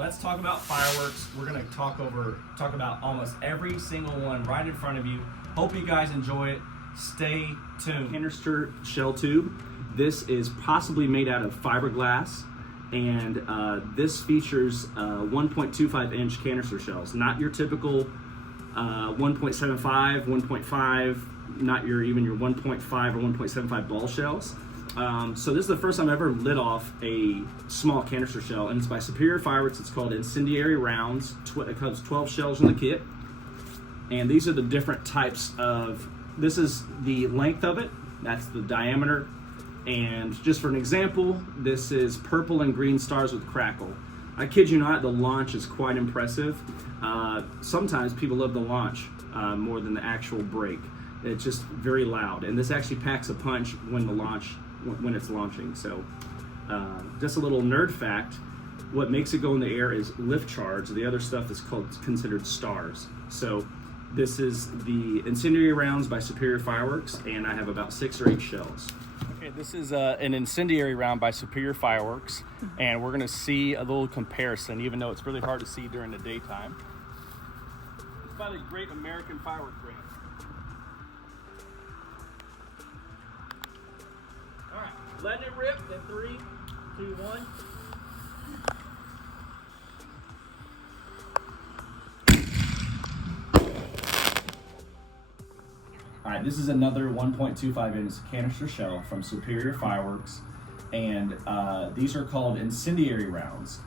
let's talk about fireworks. We're gonna talk about almost every single one right in front of you. Hope you guys enjoy it. Stay tuned. Canister shell tube. This is possibly made out of fiberglass, and this features 1.25 inch canister shells. Not your typical 1.75, 1.5, not even your 1.5 or 1.75 ball shells. So this is the first time I ever lit off a small canister shell, and it's by Superior Fireworks. It's called Incendiary Rounds. It comes 12 shells in the kit, and these are the different types of. This is the length of it. That's the diameter, and just for an example, this is purple and green stars with crackle. I kid you not, the launch is quite impressive. Sometimes people love the launch more than the actual break. It's just very loud, and this actually packs a punch when it's launching. So just a little nerd fact, what makes it go in the air is lift charge. The other stuff is considered stars. So this is the Incendiary Rounds by Superior Fireworks, and I have about 6 or 8 shells. Okay, this is an Incendiary Round by Superior Fireworks, and we're gonna see a little comparison, even though it's really hard to see during the daytime. It's by the Great American Firework brand. All right, letting it rip in 3, 2, 1. All right, this is another 1.25 inch canister shell from Superior Fireworks, and these are called Incendiary Rounds.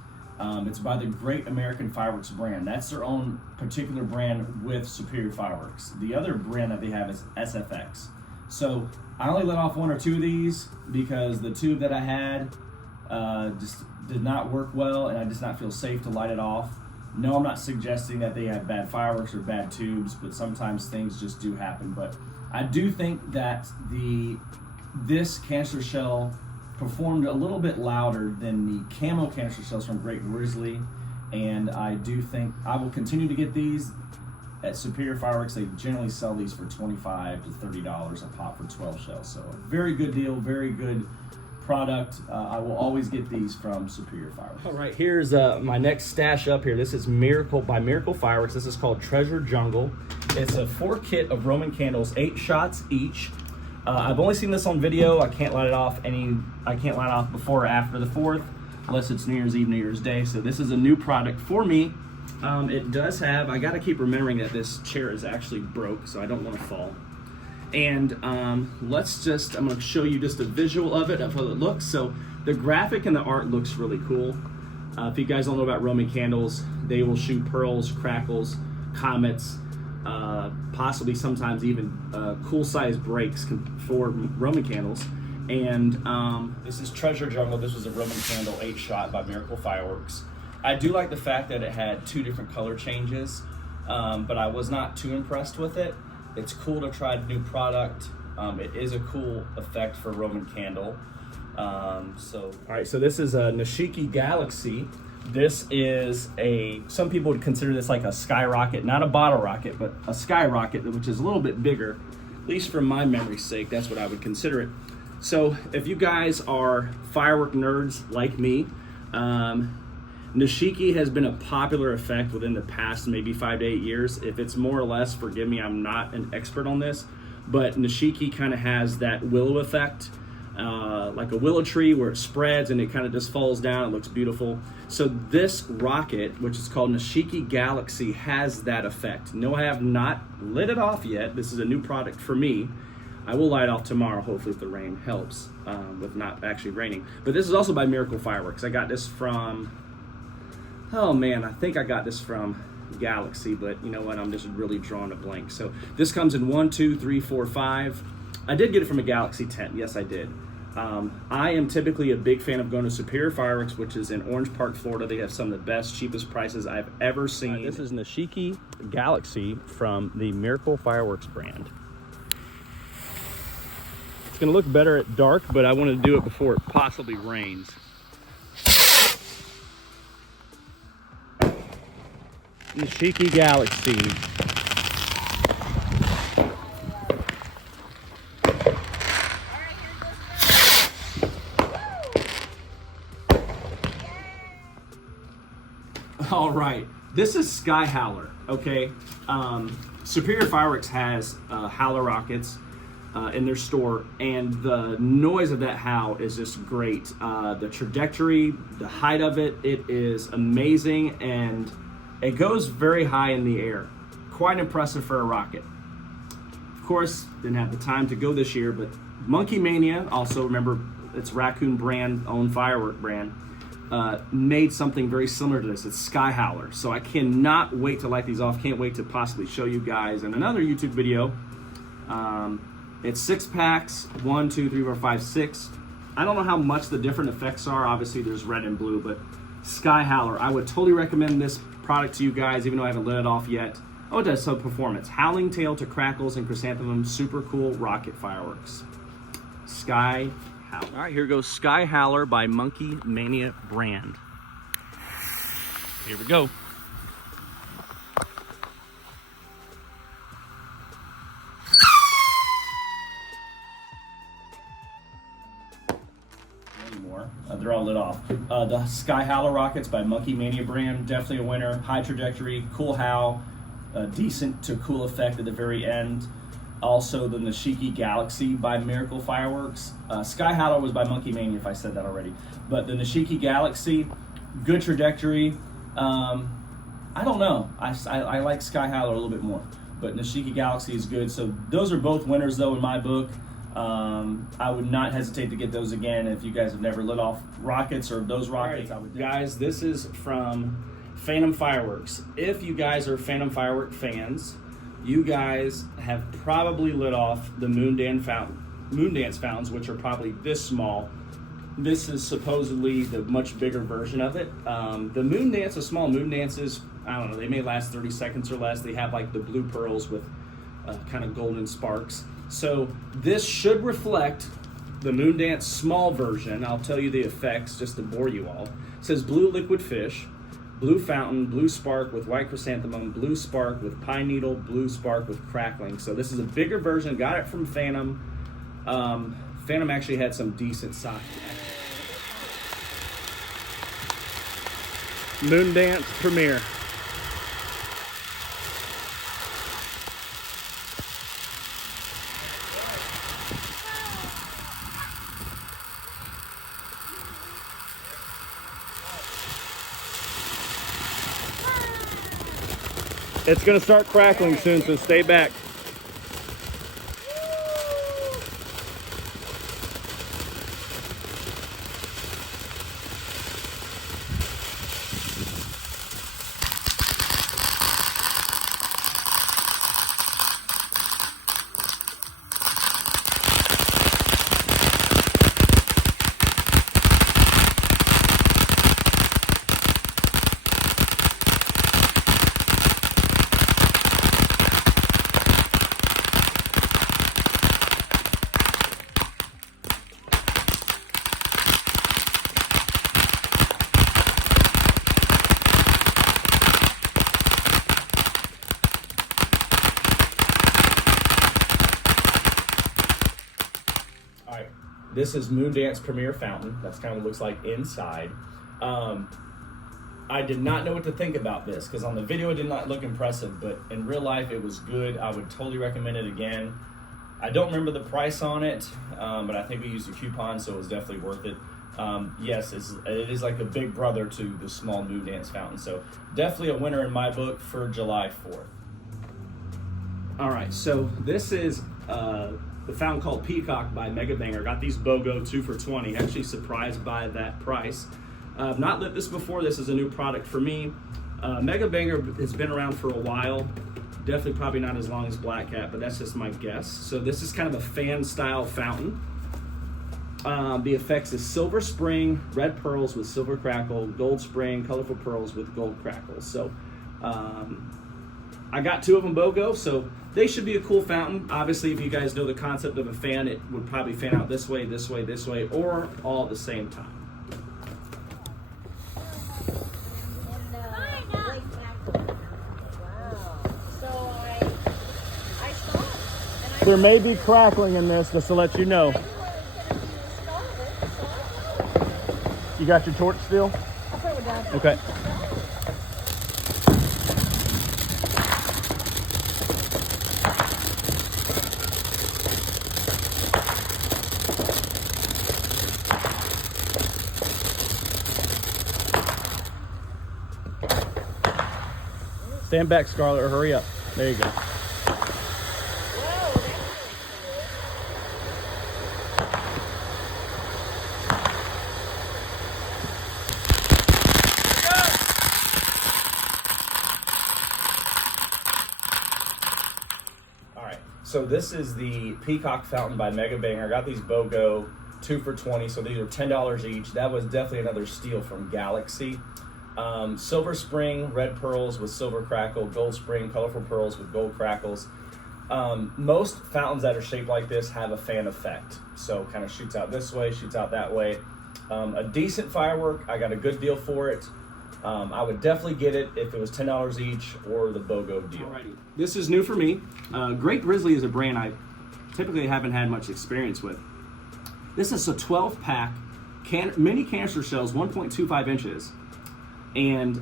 It's by the Great American Fireworks brand. That's their own particular brand with Superior Fireworks. The other brand that they have is SFX. So I only let off 1 or 2 of these because the tube that I had just did not work well, and I did not feel safe to light it off. No, I'm not suggesting that they have bad fireworks or bad tubes, but sometimes things just do happen. But I do think that this canister shell performed a little bit louder than the camo canister shells from Great Grizzly, and I do think I will continue to get these at Superior Fireworks. They generally sell these for $25 to $30 a pop for 12 shells. So a very good deal, very good product. I will always get these from Superior Fireworks. All right, here's my next stash up here. This is by Miracle Fireworks. This is called Treasure Jungle. It's a 4 kit of Roman candles, 8 shots each. I've only seen this on video. I can't light it off before or after the 4th, unless it's New Year's Eve, New Year's Day. So this is a new product for me. It does have, I gotta keep remembering that this chair is actually broke, so I don't want to fall. And I'm gonna show you just a visual of it, of how it looks. So the graphic and the art looks really cool. If you guys don't know about Roman candles, they will shoot pearls, crackles, comets, possibly sometimes even cool size breaks for Roman candles. And this is Treasure Jungle. This was a Roman candle 8 shot by Miracle Fireworks. I do like the fact that it had 2 different color changes, but I was not too impressed with it. It's cool to try a new product. It is a cool effect for Roman candle. All right, so this is a Nishiki Galaxy. This is some people would consider this like a skyrocket, not a bottle rocket, but a skyrocket, which is a little bit bigger. At least for my memory's sake, that's what I would consider it. So if you guys are firework nerds like me, Nishiki has been a popular effect within the past maybe 5 to 8 years. If it's more or less, forgive me, I'm not an expert on this, but Nishiki kind of has that willow effect, like a willow tree where it spreads and it kind of just falls down. It looks beautiful. So this rocket, which is called Nishiki Galaxy, has that effect. No, I have not lit it off yet. This is a new product for me. I will light off tomorrow, hopefully if the rain helps, with not actually raining. But this is also by Miracle Fireworks. I got this from, oh man, I think I got this from Galaxy, but you know what, I'm just really drawing a blank. So this comes in 1, 2, 3, 4, 5. I did get it from a Galaxy tent, yes I did. I am typically a big fan of going to Superior Fireworks, which is in Orange Park, Florida. They have some of the best, cheapest prices I've ever seen. This is Nishiki Galaxy from the Miracle Fireworks brand. It's gonna look better at dark, but I wanted to do it before it possibly rains. Nishiki Galaxy. All right, this is Sky Howler, okay? Superior Fireworks has howler rockets in their store, and the noise of that howl is just great. The trajectory, the height of it, it is amazing, and it goes very high in the air. Quite impressive for a rocket. Of course, didn't have the time to go this year, but Monkey Mania, also remember it's Raccoon brand, own firework brand, made something very similar to this. It's Sky Howler. So I cannot wait to light these off. Can't wait to possibly show you guys in another YouTube video. It's 6 packs, 1, 2, 3, 4, 5, 6. I don't know how much the different effects are. Obviously there's red and blue, but Sky Howler. I would totally recommend this product to you guys, even though I haven't lit it off yet. Oh, it does some performance. Howling tail to crackles and chrysanthemum, super cool rocket fireworks. Sky Howler. All right, here goes Sky Howler by Monkey Mania brand. Here we go. Anymore. They're all lit off. The Sky Howler rockets by Monkey Mania brand, definitely a winner. High trajectory, cool howl, decent to cool effect at the very end. Also, the Nishiki Galaxy by Miracle Fireworks. Sky Howler was by Monkey Mania, if I said that already. But the Nishiki Galaxy, good trajectory. I don't know. I like Sky Howler a little bit more. But Nishiki Galaxy is good. So those are both winners, though, in my book. I would not hesitate to get those again. If you guys have never lit off rockets or those rockets, I would. Guys, this is from Phantom Fireworks. If you guys are Phantom Firework fans, you guys have probably lit off the Moondance fountains, which are probably this small. This is supposedly the much bigger version of it. The Moondance, the small Moondances, I don't know, they may last 30 seconds or less. They have like the blue pearls with kind of golden sparks. So this should reflect the Moondance small version. I'll tell you the effects just to bore you all. It says blue liquid fish, blue fountain, blue spark with white chrysanthemum, blue spark with pine needle, blue spark with crackling. So this is a bigger version. Got it from Phantom. Phantom actually had some decent size. Moondance Premiere. It's going to start crackling soon, so stay back. This is Moondance Premier Fountain. That's kind of what it looks like inside. I did not know what to think about this because on the video it did not look impressive, but in real life it was good. I would totally recommend it again. I don't remember the price on it, but I think we used a coupon, so it was definitely worth it. Yes, it is like a big brother to the small Moondance Fountain, so definitely a winner in my book for July 4th. All right, so this is the fountain called Peacock by Mega Banger. Got these BOGO 2 for $20. Actually surprised by that price. I've not lit this before. This is a new product for me. Mega Banger has been around for a while. Definitely probably not as long as Black Cat, but that's just my guess. So this is kind of a fan style fountain. The effects is silver spring, red pearls with silver crackle, gold spring, colorful pearls with gold crackles. So I got 2 of them BOGO, so they should be a cool fountain. Obviously, if you guys know the concept of a fan, it would probably fan out this way, this way, this way, or all at the same time. There may be crackling in this, just to let you know. You got your torch still? I'll put it down. Okay. Stand back, Scarlett, or hurry up. There you go. Whoa, that's All right, so this is the Peacock Fountain by Mega Banger. I got these BOGO 2 for $20, so these are $10 each. That was definitely another steal from Galaxy. Silver Spring, red pearls with silver crackle, gold spring, colorful pearls with gold crackles. Most fountains that are shaped like this have a fan effect. So kind of shoots out this way, shoots out that way. A decent firework, I got a good deal for it. I would definitely get it if it was $10 each or the BOGO deal. Alrighty. This is new for me. Great Grizzly is a brand I typically haven't had much experience with. This is a 12-pack mini canister shells, 1.25 inches. And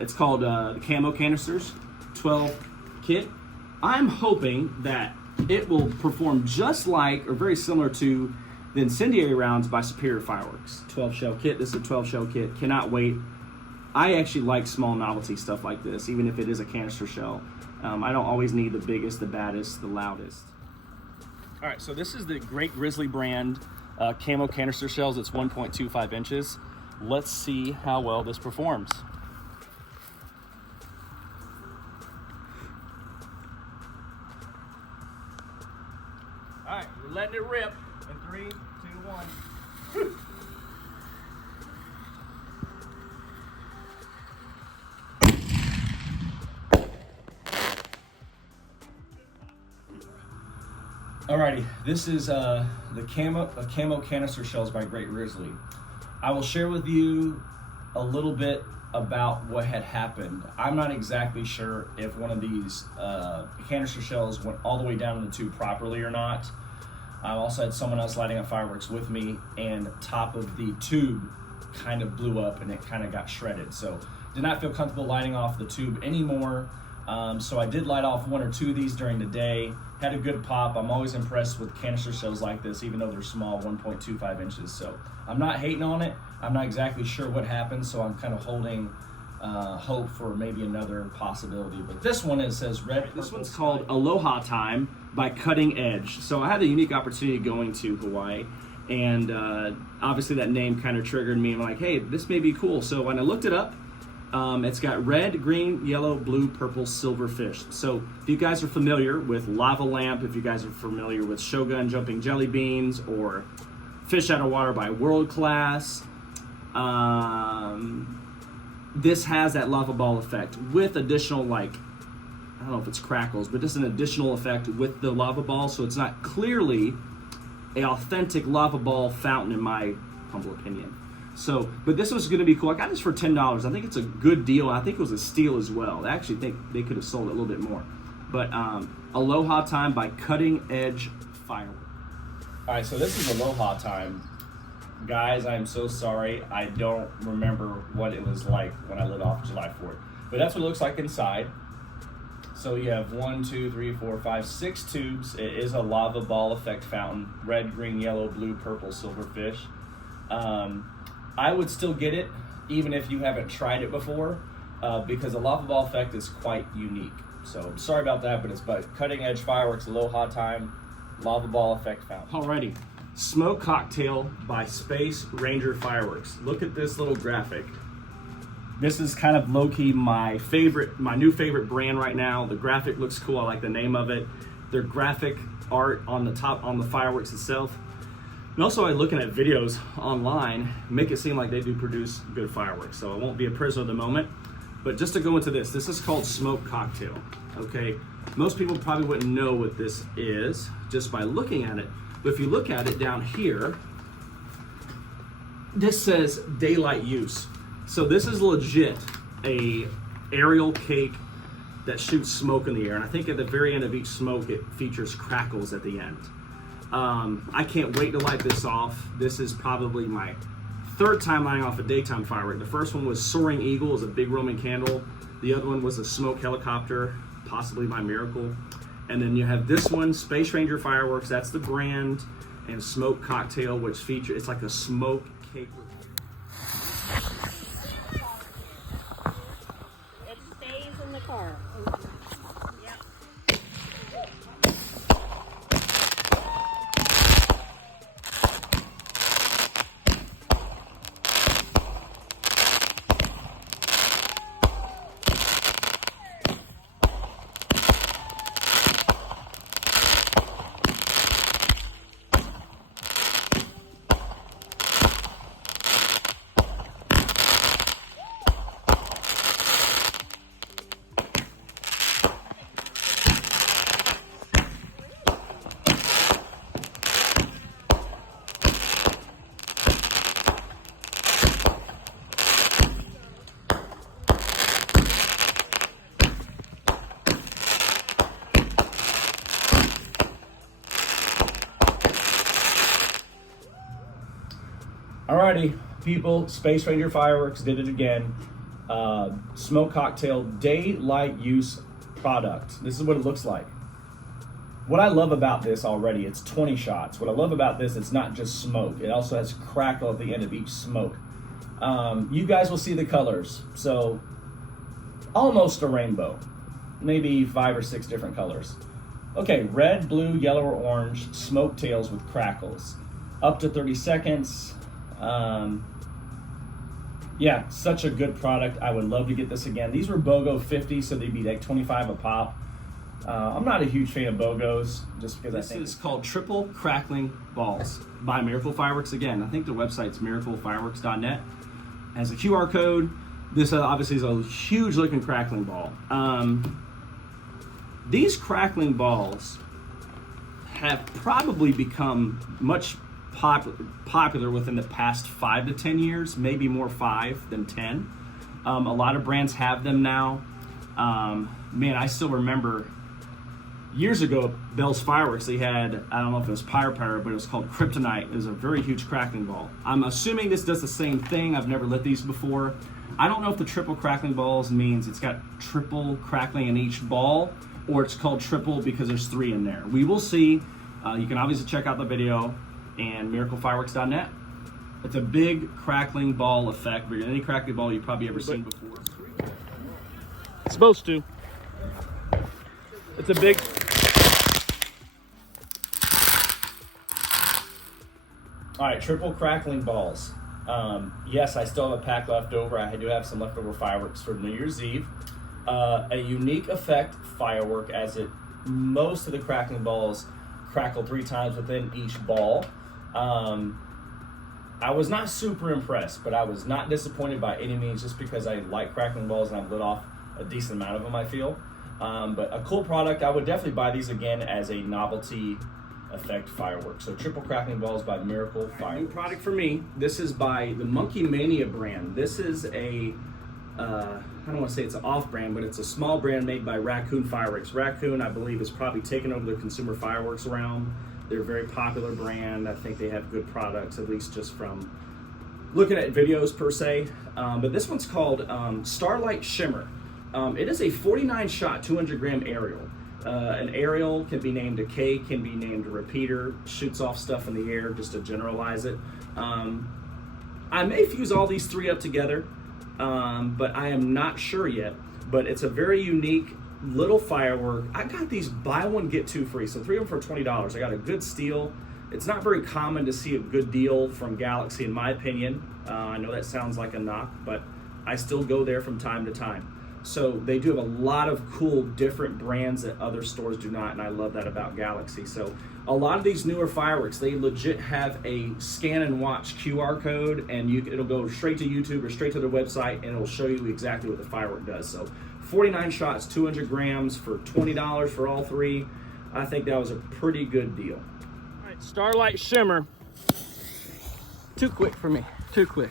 it's called the Camo Canisters 12 kit. I'm hoping that it will perform just like or very similar to the incendiary rounds by Superior Fireworks. 12 shell kit. This is a 12 shell kit. Cannot wait. I actually like small novelty stuff like this, even if it is a canister shell. I don't always need the biggest, the baddest, the loudest. All right, so this is the Great Grizzly brand Camo Canister shells. It's 1.25 inches. Let's see how well this performs. All right, we're letting it rip in 3, 2, 1. Woo. Alrighty, this is the Camo Canister Shells by Great Grizzly. I will share with you a little bit about what had happened. I'm not exactly sure if one of these canister shells went all the way down in the tube properly or not. I also had someone else lighting up fireworks with me, and top of the tube kind of blew up and it kind of got shredded. So did not feel comfortable lighting off the tube anymore. So I did light off 1 or 2 of these during the day. Had a good pop. I'm always impressed with canister shells like this, even though they're small, 1.25 inches. So I'm not hating on it. I'm not exactly sure what happened, so I'm kind of holding hope for maybe another possibility. But this one, it says red. This one's called Aloha Time by Cutting Edge. So I had a unique opportunity going to Hawaii, and obviously that name kind of triggered me. I'm like, hey, this may be cool. So when I looked it up, it's got red, green, yellow, blue, purple, silver fish. So if you guys are familiar with Lava Lamp, if you guys are familiar with Shogun Jumping Jelly Beans or Fish Out of Water by World Class, this has that lava ball effect with additional, like, I don't know if it's crackles, but just an additional effect with the lava ball. So it's not clearly an authentic lava ball fountain in my humble opinion. So, but this was going to be cool. I got this for $10. I think it's a good deal. I think it was a steal as well. I actually think they could have sold it a little bit more. But Aloha Time by Cutting Edge Firework. All right, so this is Aloha Time. Guys, I'm so sorry. I don't remember what it was like when I lit off July 4th. But that's what it looks like inside. So you have 1, 2, 3, 4, 5, 6 tubes. It is a lava ball effect fountain. Red, green, yellow, blue, purple, silver fish. I would still get it, even if you haven't tried it before, because the lava ball effect is quite unique. So sorry about that, but it's by Cutting Edge Fireworks, Aloha Time, lava ball effect fountain. Alrighty, Smoke Cocktail by Space Ranger Fireworks. Look at this little graphic. This is kind of low-key my new favorite brand right now. The graphic looks cool. I like the name of it. Their graphic art on the top, on the fireworks itself. And also, I'm looking at videos online, make it seem like they do produce good fireworks. So I won't be a prisoner of the moment. But just to go into this is called Smoke Cocktail, okay? Most people probably wouldn't know what this is just by looking at it. But if you look at it down here, this says daylight use. So this is legit a aerial cake that shoots smoke in the air. And I think at the very end of each smoke, it features crackles at the end. I can't wait to light this off. This is probably my 3rd time lighting off a daytime firework. The first one was Soaring Eagle, it was a big Roman candle. The other one was a smoke helicopter, possibly by Miracle. And then you have this one, Space Ranger Fireworks, that's the brand, and Smoke Cocktail, which features, it's like a smoke cake. It stays in the car. Alrighty, people, Space Ranger Fireworks did it again. Smoke cocktail daylight use product. This is what it looks like. What I love about this already, it's 20 shots. What I love about this, it's not just smoke. It also has crackle at the end of each smoke. You guys will see the colors. So almost a rainbow, maybe 5 or 6 different colors. Okay, red, blue, yellow, or orange, smoke tails with crackles. Up to 30 seconds. Yeah, such a good product. I would love to get this again. These were BOGO 50, so they'd be like 25 a pop. I'm not a huge fan of BOGOs, just because I think this is called Triple Crackling Balls by Miracle Fireworks. Again, I think the website's miraclefireworks.net. Has a QR code. This obviously is a huge looking crackling ball. These crackling balls have probably become much popular within the past 5 to 10 years, maybe more 5 than 10. A lot of brands have them now. Man, I still remember years ago, Bell's Fireworks, they had, I don't know if it was Pyre, but it was called Kryptonite. It was a very huge crackling ball. I'm assuming this does the same thing. I've never lit these before. I don't know if the triple crackling balls means it's got triple crackling in each ball, or it's called triple because there's 3 in there. We will see. You can obviously check out the video and miraclefireworks.net. It's a big crackling ball effect, bigger than any crackling ball you've probably ever seen before. It's supposed to. It's a big. All right, triple crackling balls. Yes, I still have a pack left over. I do have some leftover fireworks for New Year's Eve. A unique effect firework, as most of the crackling balls crackle 3 times within each ball. I was not super impressed, but I was not disappointed by any means, just because I like crackling balls and I've lit off a decent amount of them, I feel. But a cool product. I would definitely buy these again as a novelty effect firework. So triple crackling balls by Miracle Fireworks. New product for me. This is by the Monkey Mania brand. This is a I don't want to say it's an off-brand, but it's a small brand made by Raccoon Fireworks. Raccoon, I believe, has probably taken over the consumer fireworks realm. They're a very popular brand. I think they have good products, at least just from looking at videos per se. But this one's called Starlight Shimmer. It is a 49-shot, 200-gram aerial. An aerial can be named a K, can be named a repeater, shoots off stuff in the air just to generalize it. I may fuse all these 3 up together, but I am not sure yet. But it's a very unique little firework. I got these buy one, get 2 free, so 3 of them for $20. I got a good steal. It's not very common to see a good deal from Galaxy, in my opinion. I know that sounds like a knock, but I still go there from time to time. So they do have a lot of cool different brands that other stores do not, and I love that about Galaxy. So a lot of these newer fireworks, they legit have a scan and watch QR code, and it'll go straight to YouTube or straight to their website, and it'll show you exactly what the firework does. So 49 shots, 200 grams for $20 for all 3. I think that was a pretty good deal. All right, Starlight Shimmer. Too quick for me, too quick.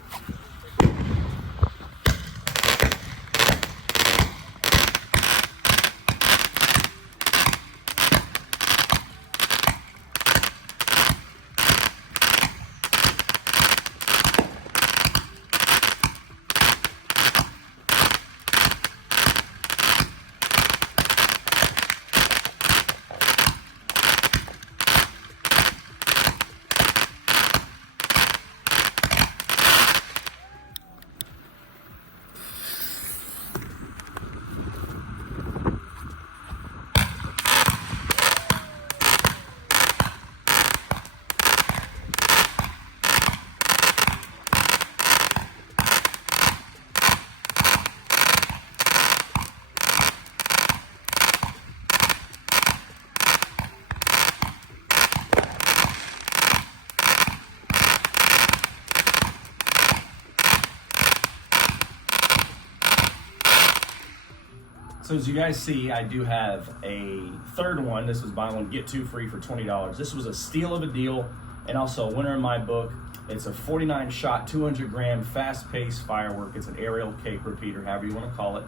So as you guys see, I do have a third one. This was buy one, get two free for $20. This was a steal of a deal and also a winner in my book. It's a 49 shot, 200 gram, fast paced firework. It's an aerial cake repeater, however you want to call it.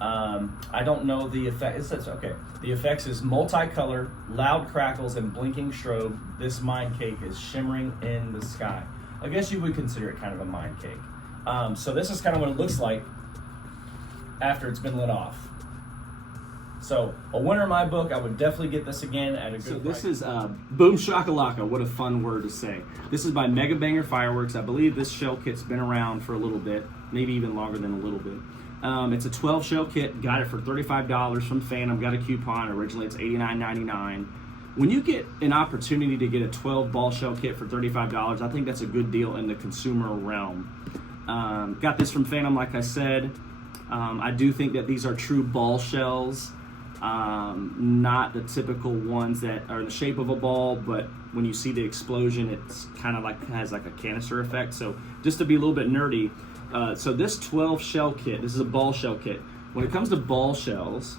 I don't know the effect. It says, okay. The effects is multicolor, loud crackles, and blinking strobe. This mine cake is shimmering in the sky. I guess you would consider it kind of a mine cake. So this is kind of what it looks like after it's been lit off. So a winner in my book, I would definitely get this again at a good price. This is Boom Shakalaka. What a fun word to say. This is by Mega Banger Fireworks. I believe this shell kit's been around for a little bit, maybe even longer than a little bit. It's a 12 shell kit. Got it for $35 from Phantom. Got a coupon. Originally it's $89.99. When you get an opportunity to get a 12 ball shell kit for $35, I think that's a good deal in the consumer realm. Got this from Phantom, like I said. I do think that these are true ball shells. Not the typical ones that are in the shape of a ball, but when you see the explosion, it's kind of like has like a canister effect. So just to be a little bit nerdy, so this 12 shell kit, this is a ball shell kit. When it comes to ball shells,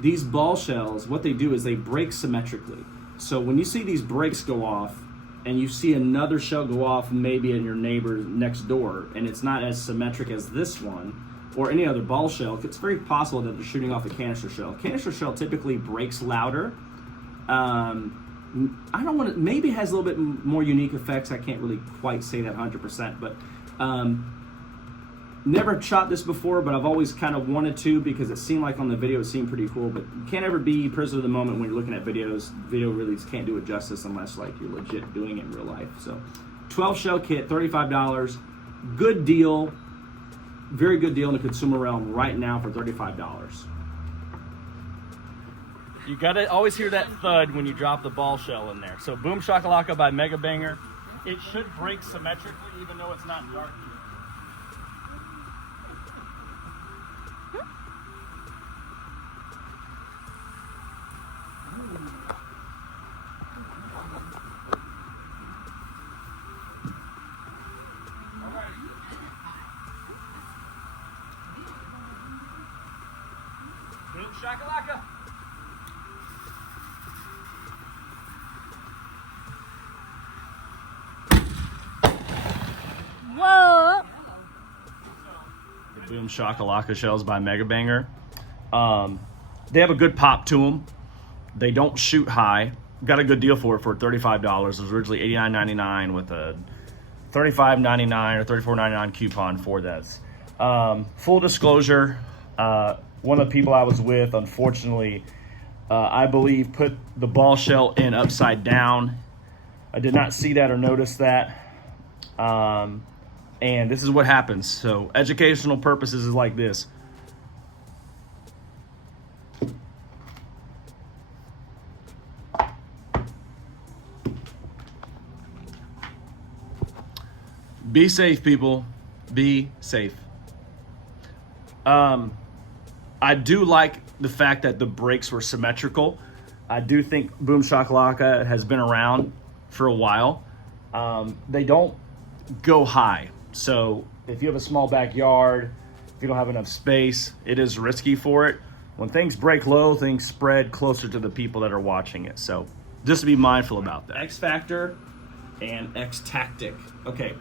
these ball shells, what they do is they break symmetrically. So when you see these breaks go off and you see another shell go off maybe in your neighbor next door, and it's not as symmetric as this one, or any other ball shell, it's very possible that they're shooting off a canister shell. Canister shell typically breaks louder. I don't want to, maybe has a little bit more unique effects. I can't really quite say that 100%, but never shot this before, but I've always kind of wanted to because it seemed like on the video it seemed pretty cool, but you can't ever be prisoner of the moment when you're looking at videos. Video really can't do it justice unless like you're legit doing it in real life. So 12 shell kit, $35, good deal. Very good deal in the consumer realm right now for $35. You gotta always hear that thud when you drop the ball shell in there. So Boom Shakalaka by Mega Banger. It should break symmetrically even though it's not dark. Boom Shakalaka. Whoa! The Boom Shakalaka shells by Mega Banger. They have a good pop to them. They don't shoot high. Got a good deal for it for $35. It was originally $89.99 with a $35.99 or $34.99 coupon for this. Full disclosure, one of the people I was with, unfortunately, I believe put the ball shell in upside down. I did not see that or notice that. And this is what happens. So educational purposes is like this. Be safe, people. Be safe. I do like the fact that the brakes were symmetrical. I do think Boom Shakalaka has been around for a while. They don't go high. So if you have a small backyard, if you don't have enough space, it is risky for it. When things break low, things spread closer to the people that are watching it. So just to be mindful about that. X Factor and X Tactic. Okay.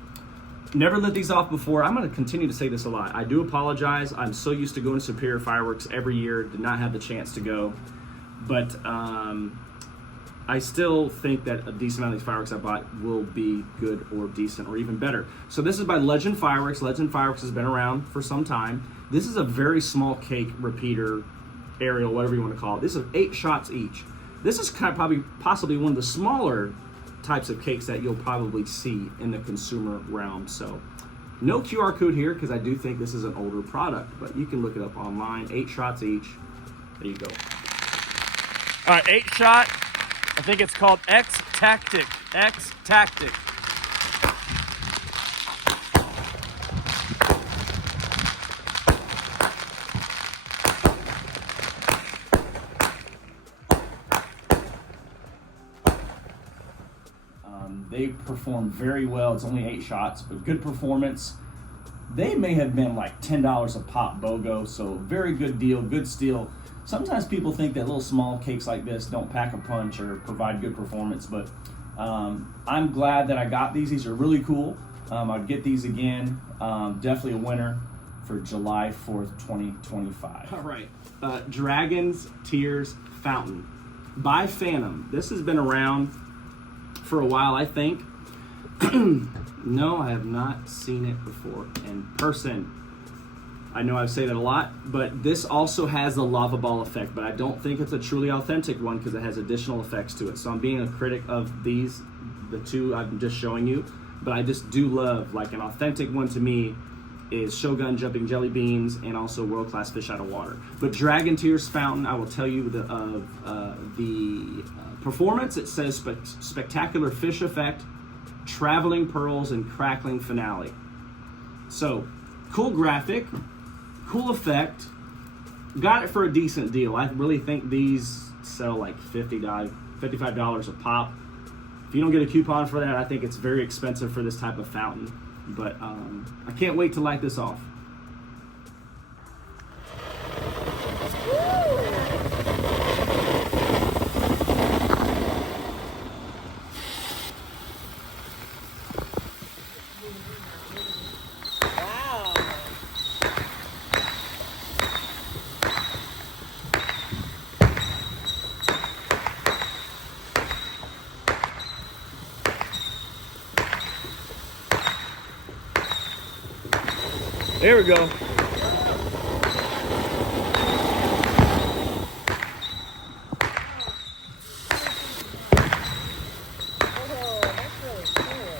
Never lit these off before. I'm going to continue to say this a lot. I do apologize. I'm so used to going to Superior Fireworks every year. Did not have the chance to go. But I still think that a decent amount of these fireworks I bought will be good or decent or even better. So this is by Legend Fireworks. Legend Fireworks has been around for some time. This is a very small cake repeater, aerial, whatever you want to call it. This is 8 shots each. This is kind of possibly one of the smaller types of cakes that you'll probably see in the consumer realm. So no QR code here because I do think this is an older product, but you can look it up online. 8 shots each. There you go. All right, 8 shot. I think it's called X Tactic. X Tactic. They perform very well. It's only 8 shots, but good performance. They may have been like $10 a pop BOGO, so very good deal, good steal. Sometimes people think that little small cakes like this don't pack a punch or provide good performance, but I'm glad that I got these. These are really cool. I'd get these again. Definitely a winner for July 4th, 2025. All right. Dragon's Tears Fountain by Phantom. This has been around for a while, I think. No, I have not seen it before in person. I know I say that a lot, but this also has the lava ball effect, but I don't think it's a truly authentic one because it has additional effects to it. So I'm being a critic of these, the two I'm just showing you, but I just do love, like an authentic one to me is Shogun Jumping Jelly Beans and also World Class Fish Out of Water. But Dragon Tears Fountain, I will tell you the performance. It says spectacular fish effect, traveling pearls, and crackling finale. So cool graphic, cool effect. Got it for a decent deal. I really think these sell like $55 a pop. If you don't get a coupon for that, I think it's very expensive for this type of fountain. But I can't wait to light this off. Wow. There we go. Oh, that's really cool.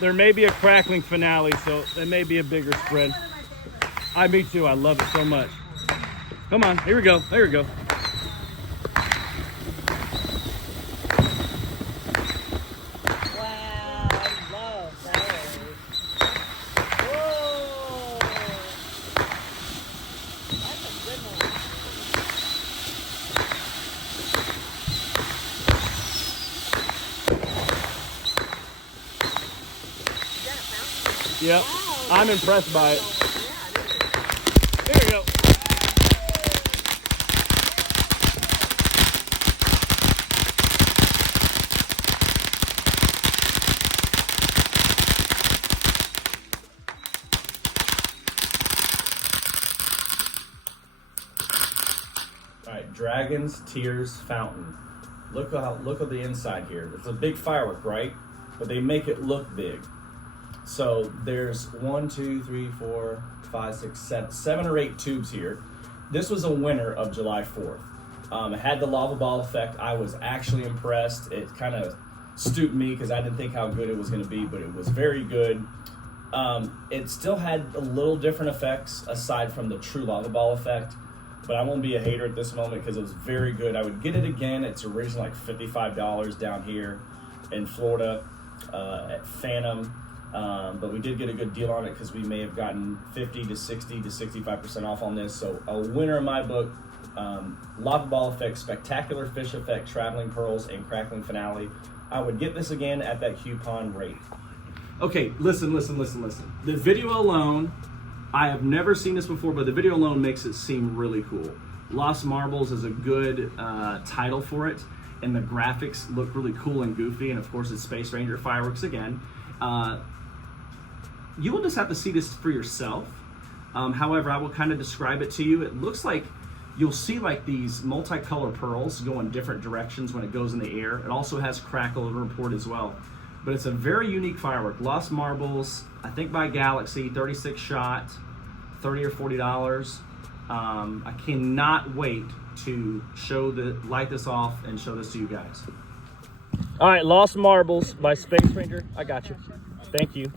There may be a crackling finale, so there may be a bigger spread. Me too. I love it so much. Come on, here we go. There we go. Wow, I love those. Whoa. That's a good one. Is that a fountain? Yep. Wow. I'm impressed by it. Yeah, it is. Here we go. All right, Dragon's Tears Fountain. Look at the inside here. It's a big firework, right? But they make it look big. So there's 1, 2, 3, 4, 5, 6, 7 or 8 tubes here. This was a winner of July 4th. It had the lava ball effect. I was actually impressed. It kind of stooped me because I didn't think how good it was going to be, but it was very good. It still had a little different effects aside from the true lava ball effect, but I won't be a hater at this moment because it was very good. I would get it again. It's originally like $55 down here in Florida at Phantom, but we did get a good deal on it because we may have gotten 50 to 60 to 65% off on this. So a winner in my book. Lava ball effect, spectacular fish effect, traveling pearls, and crackling finale. I would get this again at that coupon rate. Okay, listen. The video alone, I have never seen this before, but the video alone makes it seem really cool. Lost Marbles is a good title for it, and the graphics look really cool and goofy, and of course it's Space Ranger fireworks again. You will just have to see this for yourself. However, I will kind of describe it to you. It looks like you'll see like these multicolor pearls go in different directions when it goes in the air. It also has crackle and report as well. But it's a very unique firework. Lost Marbles, I think by Galaxy, 36 shot, $30 or $40. I cannot wait to light this off and show this to you guys. All right, Lost Marbles by Space Ranger. I got you. Thank you.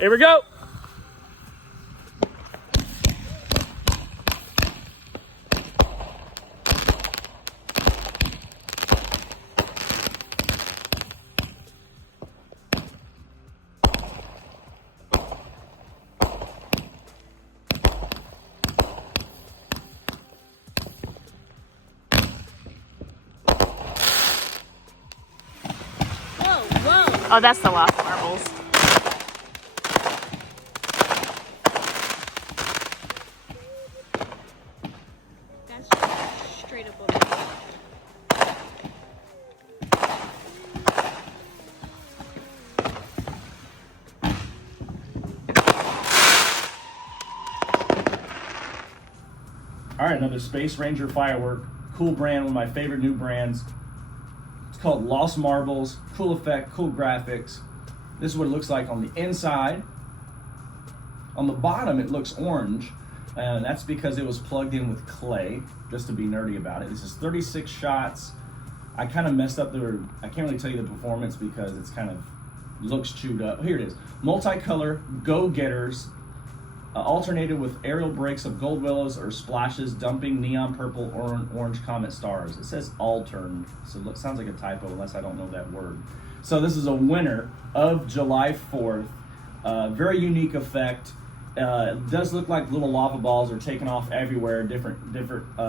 Here we go. Oh, that's the lost marbles. That's straight up over there. All right, another Space Ranger firework. Cool brand, one of my favorite new brands. It's called Lost Marbles. Cool effect, cool graphics. This is what it looks like on the inside. On the bottom, it looks orange, and that's because it was plugged in with clay, just to be nerdy about it. This is 36 shots. I kind of messed up I can't really tell you the performance because it's kind of looks chewed up. Here it is. Multicolor go-getters. Alternated with aerial breaks of gold willows or splashes dumping neon purple or orange comet stars. It says alterned, so it sounds like a typo unless I don't know that word. So this is a winner of July 4th. Very unique effect. It does look like little lava balls are taken off everywhere, different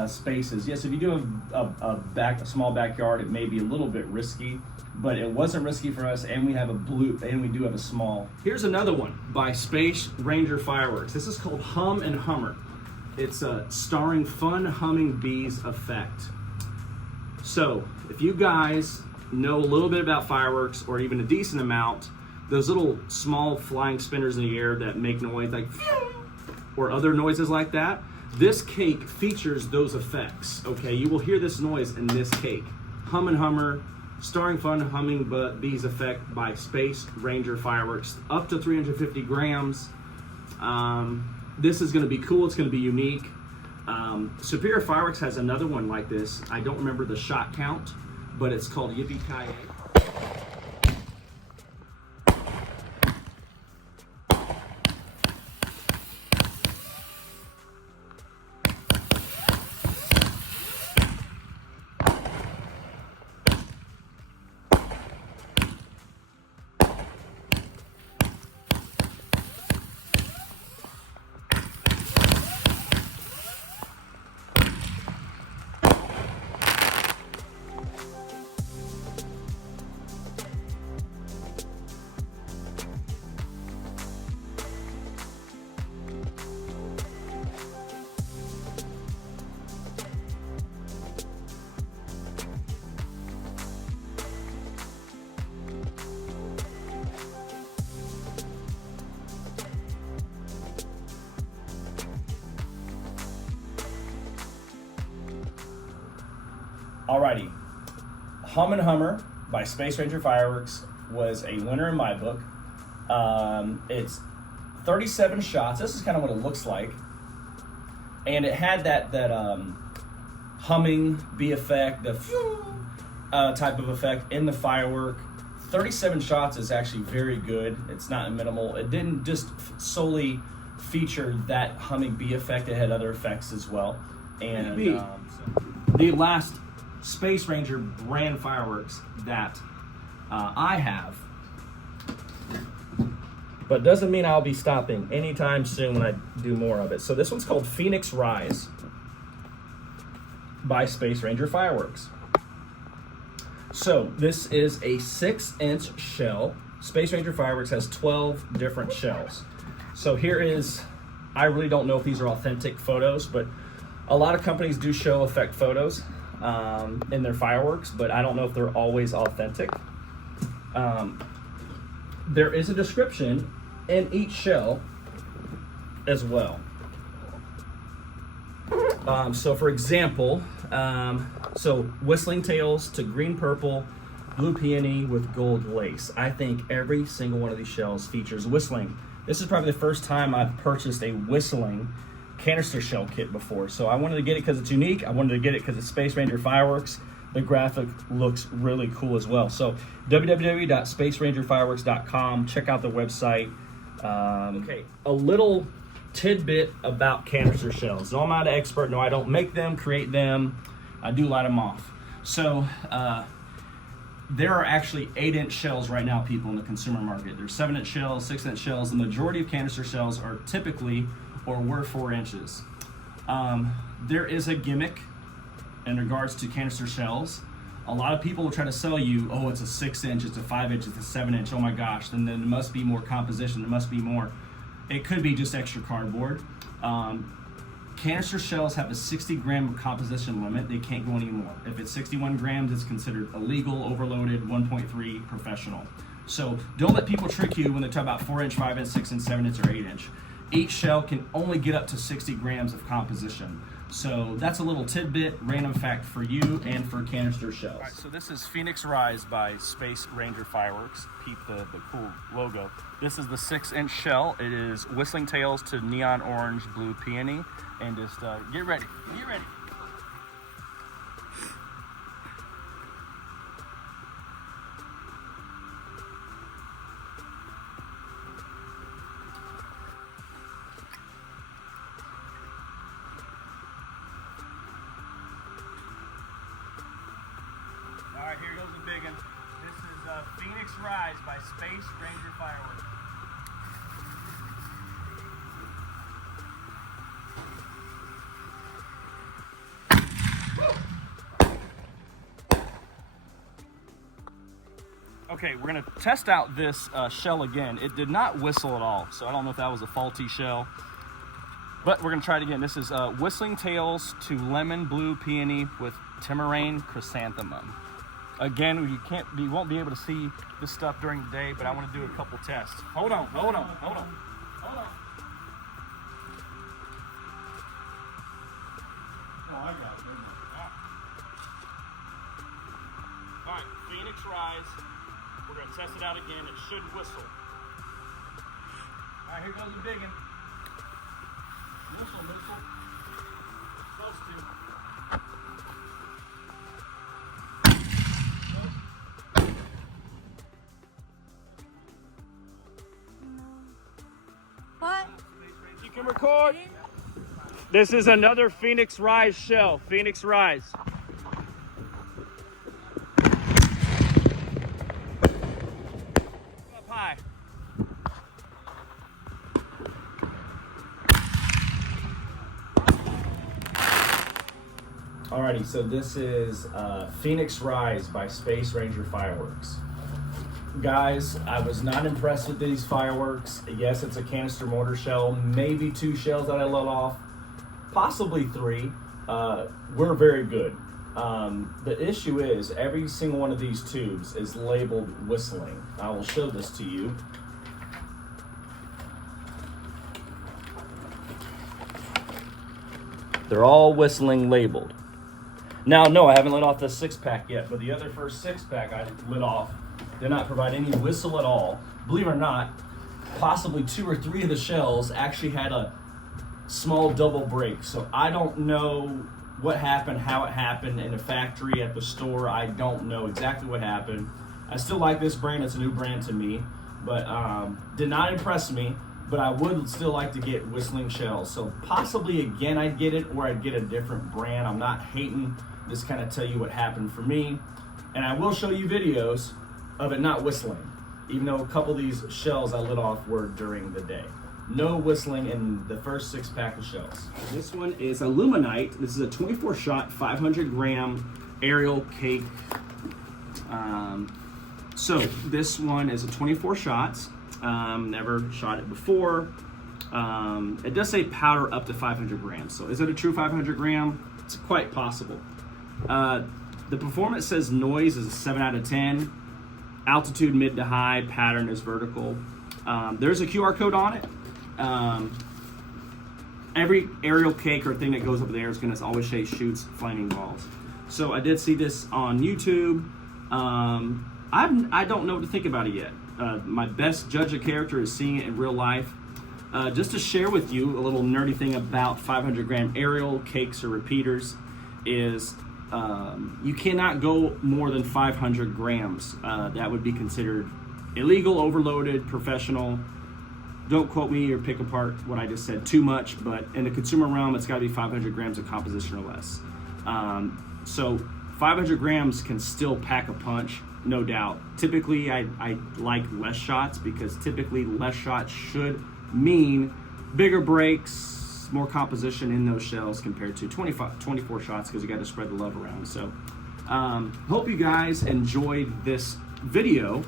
spaces. Yes, if you do a small backyard, it may be a little bit risky, but it wasn't risky for us, and we do have a small. Here's another one by Space Ranger Fireworks. This is called Hum and Hummer. It's starring fun humming bees effect. So if you guys know a little bit about fireworks, or even a decent amount, those little small flying spinners in the air that make noise like or other noises like that, this cake features those effects. Okay, you will hear this noise in this cake. Hum and Hummer, starring fun humming bees effect by Space Ranger Fireworks, up to 350 grams. This is going to be cool. It's going to be unique. Superior Fireworks has another one like this. I don't remember the shot count, but it's called Yippee-Ki-Yay. Alrighty, Hum and Hummer by Space Ranger Fireworks was a winner in my book. It's 37 shots. This is kind of what it looks like, and it had that humming bee effect, the type of effect in the firework. 37 shots is actually very good. It's not minimal. It didn't just solely feature that humming bee effect. It had other effects as well. And the last Space Ranger brand fireworks that I have, but doesn't mean I'll be stopping anytime soon when I do more of it. So this one's called Phoenix Rise by Space Ranger Fireworks. So this is a 6-inch shell. Space Ranger Fireworks has 12 different shells. So here is, I really don't know if these are authentic photos, but a lot of companies do show effect photos in their fireworks, but I don't know if they're always authentic. There is a description in each shell as well. So for example, so whistling tails to green purple, blue peony with gold lace. I think every single one of these shells features whistling. This is probably the first time I've purchased a whistling canister shell kit before. So I wanted to get it because it's unique. I wanted to get it because it's Space Ranger Fireworks. The graphic looks really cool as well. So www.spacerangerfireworks.com. Check out the website. Okay, a little tidbit about canister shells. No, I'm not an expert. No, I don't make them, create them. I do light them off. So there are actually 8-inch shells right now, people, in the consumer market. There's 7-inch shells, 6-inch shells. The majority of canister shells are typically or were 4 inches. There is a gimmick in regards to canister shells. A lot of people will try to sell you, oh, it's a 6-inch, it's a 5-inch, it's a 7-inch. Oh my gosh, then there must be more composition. There must be more. It could be just extra cardboard. Canister shells have a 60-gram composition limit. They can't go any more. If it's 61 grams, it's considered illegal, overloaded, 1.3 professional. So don't let people trick you when they talk about 4-inch, 5-inch, 6-inch, 7-inch, or 8-inch. Each shell can only get up to 60 grams of composition. So that's a little tidbit, random fact for you and for canister shells. All right, so this is Phoenix Rise by Space Ranger Fireworks. Peep the cool logo. This is the 6-inch shell. It is whistling tails to neon orange, blue peony. And just get ready, get ready. All right, here goes the big one. This is Phoenix Rise by Space Ranger Fireworks. Okay, we're gonna test out this shell again. It did not whistle at all, so I don't know if that was a faulty shell. But we're gonna try it again. This is whistling tails to lemon blue peony with tamarind chrysanthemum. Again, you won't be able to see this stuff during the day, but I want to do a couple tests. Hold on. Oh, I got it. All right, Phoenix Rise. We're gonna test it out again. It should whistle. All right, here goes the big one. Whistle. Close to. What? You can record. This is another Phoenix Rise shell. Phoenix Rise. Up high. Alrighty, so this is Phoenix Rise by Space Ranger Fireworks. Guys, I was not impressed with these fireworks. Yes, it's a canister mortar shell, maybe 2 shells that I let off, possibly 3. We're very good. The issue is every single one of these tubes is labeled whistling. I will show this to you. They're all whistling labeled. Now, no, I haven't lit off the 6-pack yet, but the other first 6-pack I lit off did not provide any whistle at all. Believe it or not, possibly 2 or 3 of the shells actually had a small double break. So I don't know what happened, how it happened in the factory, at the store. I don't know exactly what happened. I still like this brand. It's a new brand to me, but did not impress me. But I would still like to get whistling shells. So possibly again I'd get it, or I'd get a different brand. I'm not hating. Just kind of tell you what happened for me. And I will show you videos of it not whistling, even though a couple of these shells I lit off were during the day. No whistling in the first 6-pack of shells. This one is Illuminite. This is a 24-shot, 500-gram aerial cake. So this one is a 24 shots. Never shot it before. It does say powder up to 500 grams. So is it a true 500 gram? It's quite possible. The performance says noise is a 7 out of 10. Altitude mid to high, pattern is vertical. There's a QR code on it. Every aerial cake or thing that goes up there is going to always say shoots flaming balls. So I did see this on YouTube. I don't know what to think about it yet. My best judge of character is seeing it in real life. Just to share with you a little nerdy thing about 500-gram aerial cakes or repeaters is you cannot go more than 500 grams. That would be considered illegal, overloaded, professional. Don't quote me or pick apart what I just said too much, but in the consumer realm, it's got to be 500 grams of composition or less. So 500 grams can still pack a punch, no doubt. Typically, I like less shots because typically less shots should mean bigger breaks, more composition in those shells compared to 24 shots because you got to spread the love around. So Hope you guys enjoyed this video.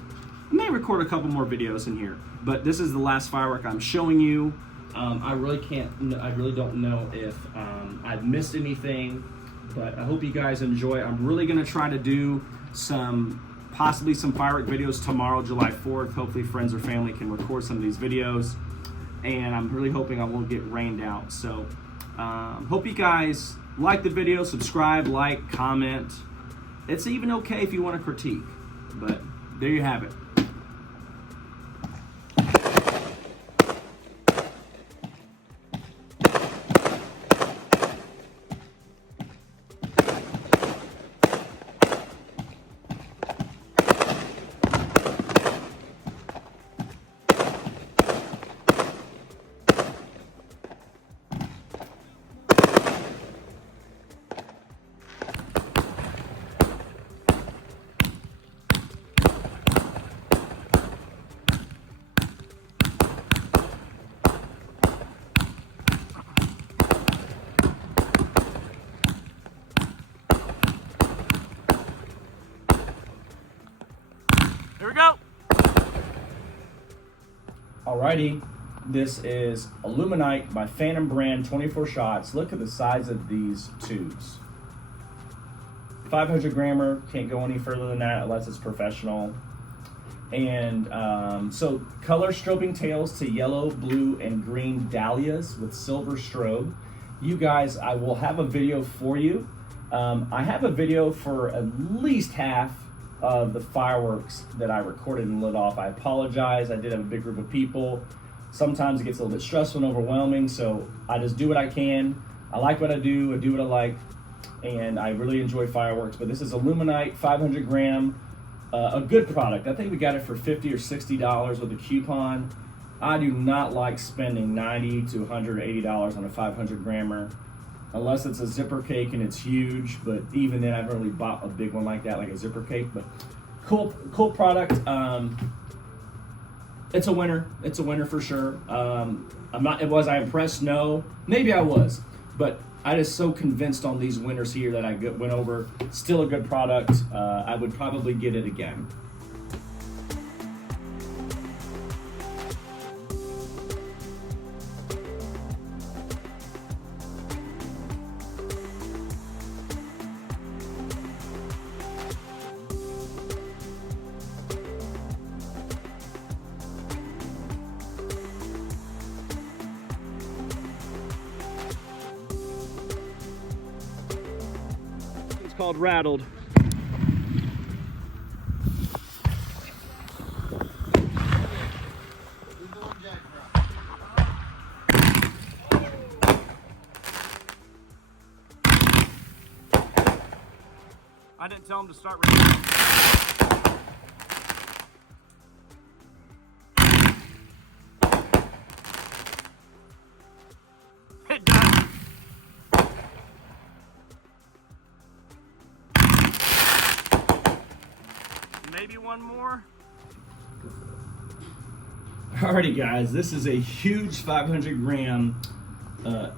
I may record a couple more videos in here, but this is the last firework I'm showing you. I really don't know if I've missed anything, but I hope you guys enjoy. I'm really gonna try to do possibly some firework videos tomorrow, July 4th. Hopefully friends or family can record some of these videos, and I'm really hoping I won't get rained out. So hope you guys like the video, subscribe, like, comment. It's even okay if you want to critique, but there you have it. Here we go. Alrighty, this is Illuminite by Phantom brand, 24 shots. Look at the size of these tubes. 500 grammer, can't go any further than that unless it's professional. And so color strobing tails to yellow, blue, and green dahlias with silver strobe. You guys, I will have a video for you. I have a video for at least half of the fireworks that I recorded and lit off. I apologize, I did have a big group of people. Sometimes it gets a little bit stressful and overwhelming, so I just do what I can. I like what I do what I like, and I really enjoy fireworks. But this is Illuminite 500 gram, a good product. I think we got it for $50 or $60 with a coupon. I do not like spending $90 to $180 on a 500 grammer. Unless it's a zipper cake and it's huge, but even then I haven't really bought a big one like that, like a zipper cake. But cool product. It's a winner. It's a winner for sure. Was I impressed? No. Maybe I was, but I just so convinced on these winners here that I went over. Still a good product. I would probably get it again. Called Rattled. I didn't tell him to start recording. It does. Maybe one more. Alrighty guys, this is a huge 500 gram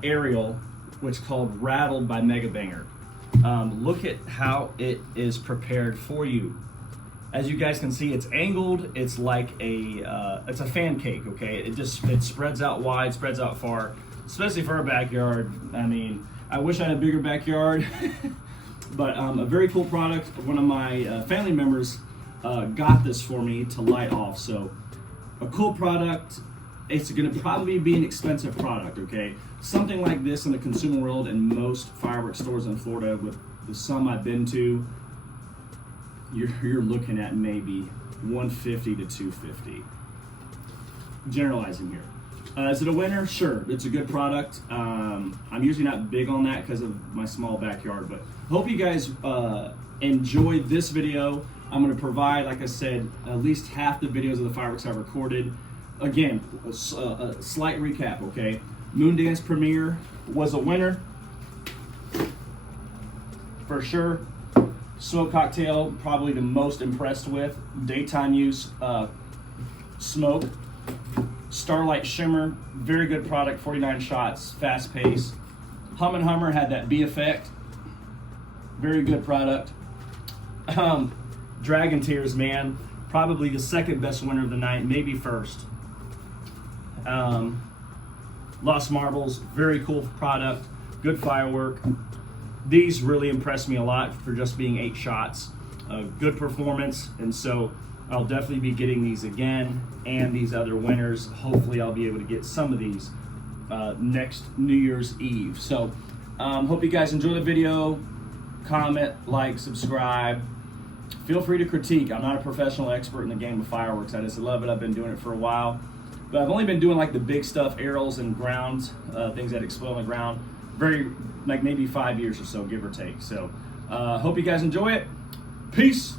aerial, which is called Rattled by Mega Banger. Look at how it is prepared for you. As you guys can see, it's angled. It's like it's a fan cake, okay? It spreads out wide, spreads out far, especially for a backyard. I mean, I wish I had a bigger backyard, but a very cool product. One of my family members got this for me to light off. So a cool product. It's going to probably be an expensive product, okay? Something like this in the consumer world in most fireworks stores in Florida, with the some I've been to, you're looking at maybe $150 to $250. Generalizing here. Is it a winner? Sure, it's a good product. I'm usually not big on that because of my small backyard, but hope you guys enjoyed this video. I'm going to provide, like I said, at least half the videos of the fireworks I've recorded. Again, a slight recap, okay? Moondance Premiere was a winner, for sure. Smoke Cocktail, probably the most impressed with. Daytime use, smoke. Starlight Shimmer, very good product, 49 shots, fast pace. Hummin' Hummer had that bee effect, very good product. Dragon Tears, man, probably the second best winner of the night, maybe first. Lost Marbles, very cool product, good firework. These really impressed me a lot for just being 8 shots. Good performance, and so I'll definitely be getting these again, and these other winners. Hopefully I'll be able to get some of these next New Year's Eve. So hope you guys enjoy the video. Comment, like, subscribe. Feel free to critique. I'm not a professional expert in the game of fireworks. I just love it. I've been doing it for a while. But I've only been doing like the big stuff, arrows and grounds, things that explode on the ground, like maybe 5 years or so, give or take. So hope you guys enjoy it. Peace.